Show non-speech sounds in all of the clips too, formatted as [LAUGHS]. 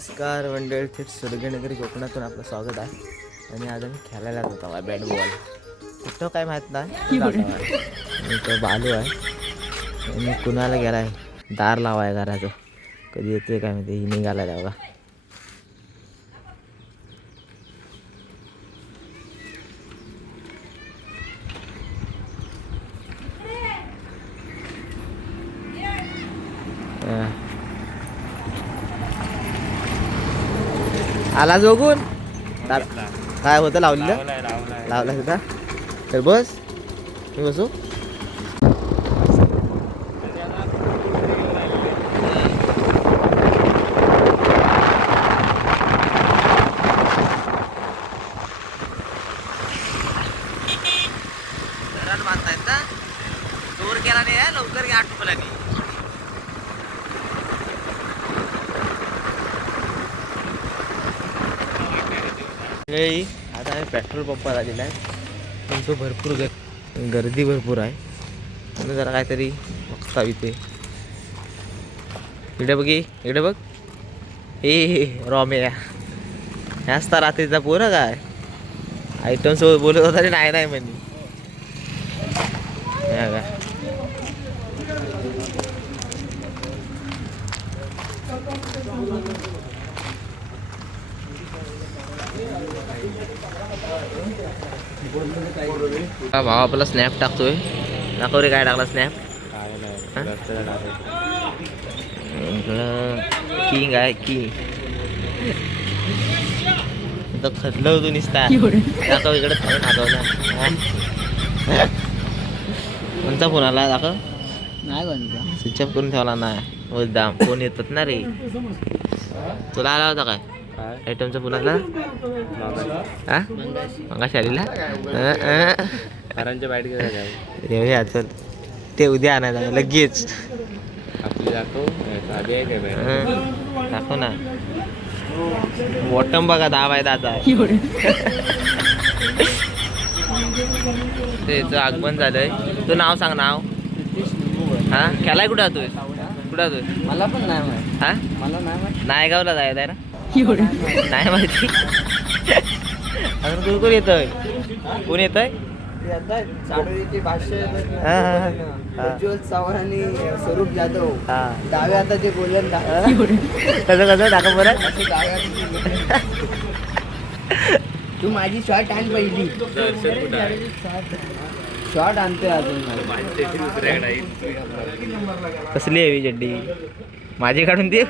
नमस्कार मंडळ थेट सुरगीनगरी कोकणातून आपलं स्वागत आहे. आणि आज आम्ही खेळायला जात आहोत बॅट बॉल कुठं काय माहीत नाही आहे. इथं बालू आहे. आणि कुणाला गेलाय? दार लावाय घराचं कधी येतोय काय माहिती? ही निघाला बघा आला जोगून दार- काय होतं लावलेलं लावला होता तर बस मी बसू धरण बांधतायत ना दूर गेला नाही आहे, लवकर घ्या आटोपला नाही वेळी आता आम्ही पेट्रोल पंपात आलेला आहे. पण तो भरपूर गर गर्दी भरपूर आहे. म्हणून जरा काहीतरी बघता इथे. इकडे बघ इकडे बघ. ए रॉमेया ह्याच तर रात्रीचा पोरं काय? आयटम सोबत बोलत होता रे नाही नाही म्हणे. ह्या काय हा भाव आपला स्नॅप टाकतोय. दाखव रे काय टाकला स्नॅप किंग आहे किंग तो खदलं होतो निसता. दाखव इकडे थांबून दाखव ना कोणता फोन आला? दाखव. नाही कोणता. स्विच ऑफ करून ठेवला नाही. मुद्दाम फोन येतात ना रे? तुला आला होता काय? आयटमचा आला हा अं. हारांच्या बाईट येऊया चल ते उद्या आणायला आहे, लगेच आपली हं, दाखव ना बॉटम बघा दहा बाय आहे त्याचं आगमन झालंय तू नाव सांग नाव हा खेळाय कुठं जातोय कुठं जातोय मला पण नाही माहीत हा मला नाही माहीत नायगावला जायचं आहे ना नाही माहिती. अजून कोण कोण येतोय? कोण येतोय? चाडोरीचे भाष्य हा, हा, हा. हा. उज्ज्वल चव्हाण आणि स्वरूप जाधव हा. डाव्या हाताचे गोलंदाज कसं कसं? दाखव बरं. तू माझी शॉट आण पहिली. शॉट आणतोय अजून. कसली आहे चड्डी? माझी काढून दे.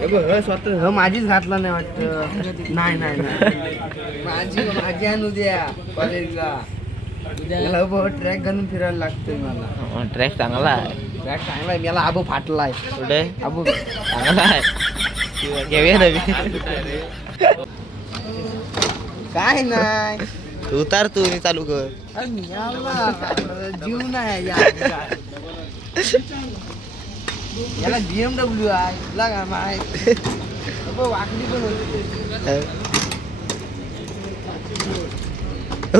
हे स्वतः ह माझीच घातला नाही वाटत. नाही नाही नाही. माझी माझी आण उद्या कॉलेजला बघ ट्रॅक घालून फिरायला लागतोय मला. ट्रॅक चांगला आहे. ट्रॅक चांगला आहे. मला आबो फाटलाय. कुठे? आबो. चांगला आहे. घेऊया नवीन काय नाही. तू उतार तू आणि चालू कर. जीव नाही याला बीएमडब्ल्यू आहे तुला काय माहीत? वाकडी पण होती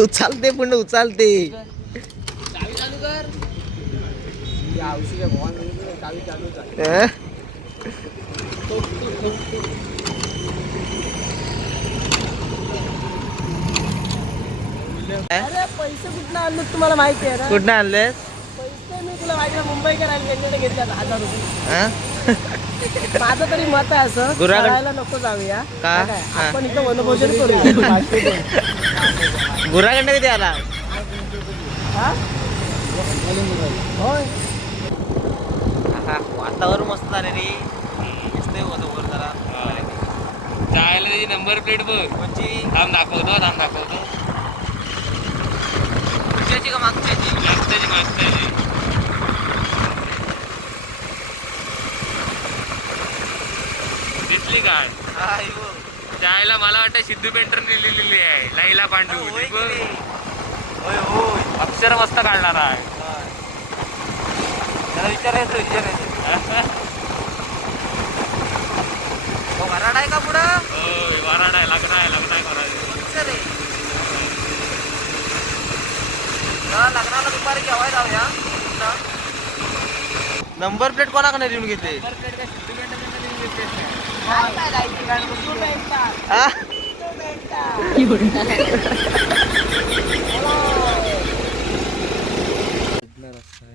उचालते पण उचालते. चावी चालू कर. चावी चालू पैसे कुठं आणले तुम्हाला माहिती आहे कुठनं आणलेस पैसे मी तुला माहिती आहे मुंबईकर आणि त्यांच्याकडे घेतल्यात हजार रुपये हं? माझं तरी मत आहे असं गुरागड- नको जाऊया का? काय? हा. आपण इथं वनभोजन दोन. [LAUGHS] गुराकडनं किती आला हा? होय हा, वातावरण मस्त झाले रे दिसतंय वर वर जरा चायला त्याची नंबर प्लेट बघ कोणची थांब दाखवतो थांब दाखवतो पुढच्याची का मागच्याची मागच्याची मागच्याची दिसली काय? हा. चायला मला वाटतं सिद्धू पेंटरने लिहिलेली आहे लाईला पांडू. अक्षर मस्त काढणार आहे. त्याला विचारायचं विचारायचं. तो वराड आहे का पुढं? होय वराड आहे लग्न आहे लग्न आहे करायचं हा, लग्नाला दुपारी केव्हा जाऊया. नंबर प्लेट कोणाकडे लिहून घेते सिद्धू पेंटरने लिहिलेली आहे. आ? [LAUGHS]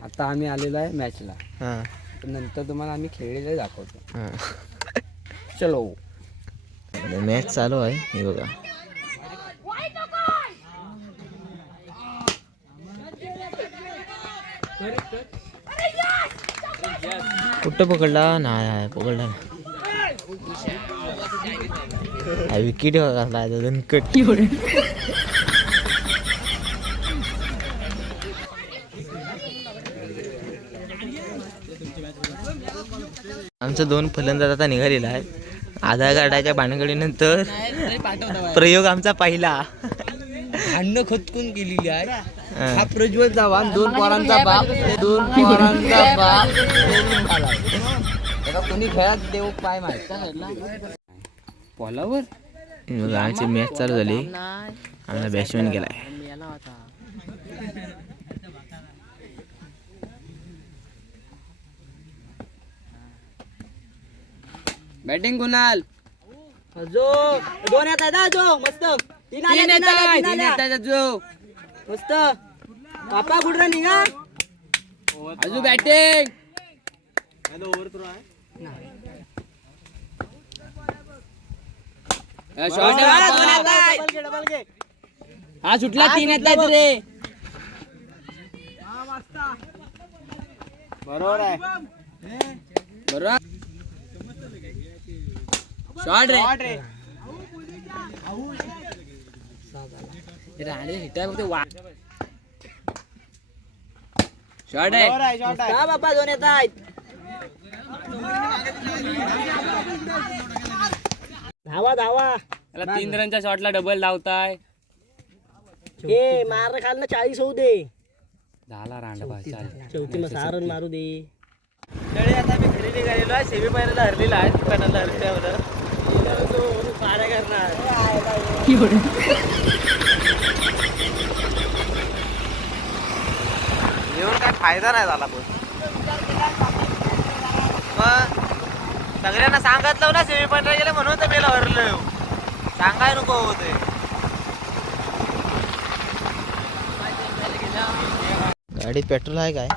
आता आम्ही आलेलो आहे मॅचला हा, तर नंतर तुम्हाला आम्ही खेळलेलं दाखवतो. हा. चलो. मॅच चालू आहे. हे बघा. कुठं पकडला? नाही पकडला नाही. विकेट कसला दणकट आमचं दोन फलंदाज आता निघालेला आहे आधार कार्डाच्या भानगडीनंतर प्रयोग आमचा पहिला. भांडणं खतकून गेलेली आहे. हा. प्रज्वल चव्हाण दोन पोरांचा बाप दोन पोरांचा बाप. कोणी खेळात देऊ काय माहीत पॉलावर मॅच चालू झाली. आमचा बॅट्समॅन गेलाय. बॅटिंग कुणाल? जो दोन येत आहेत जो मस्त. तीन तीन जो मस्त. पापा कुठं निघा? अजून बॅटिंग हा सुटला तीन येत आहेत रे. बरोबर आहे. बरोबर. शॉट रे. राणे हिटाय फक्त वा शॉट आहे. का बापा दोन येत आहेत धावा धावा. त्याला तीन रनच्या शॉटला डबल लावताय. ए मार खाल ना चाळीस होऊ दे. झाला रांडबा चाल शेवटी मग सहा रन मारू दे. तरी आता मी घरी निघालेलो आहे. सेमी फायनल हरलेला आहे. दुकानाला हरल्यावर पाऱ्या करणार येऊन काय फायदा नाही झाला पण सगळ्यांना सांगितलं ना सेमी फायनल गेले म्हणून तर मेला हरलो. सांगाय नको होते गाडीत पेट्रोल आहे काय?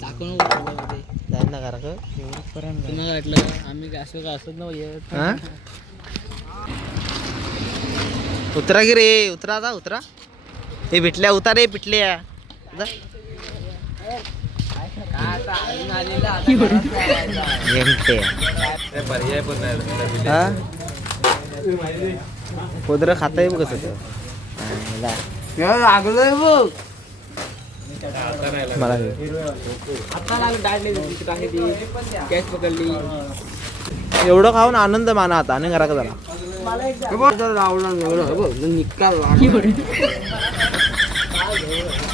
टाकून जाईल ना करा तुम्हाला वाटलं आम्ही असं का असत हा? उतरा की रे उतरा आता उतरा. ते भेटल्या उतार पिटल्या जा. हा? पोदरं खाता येईल कसं? हा. लागलोय बघ. मला पकडली. एवढं खाऊन आनंद माना आता. आणि घरा का झाला निकाल [LAUGHS]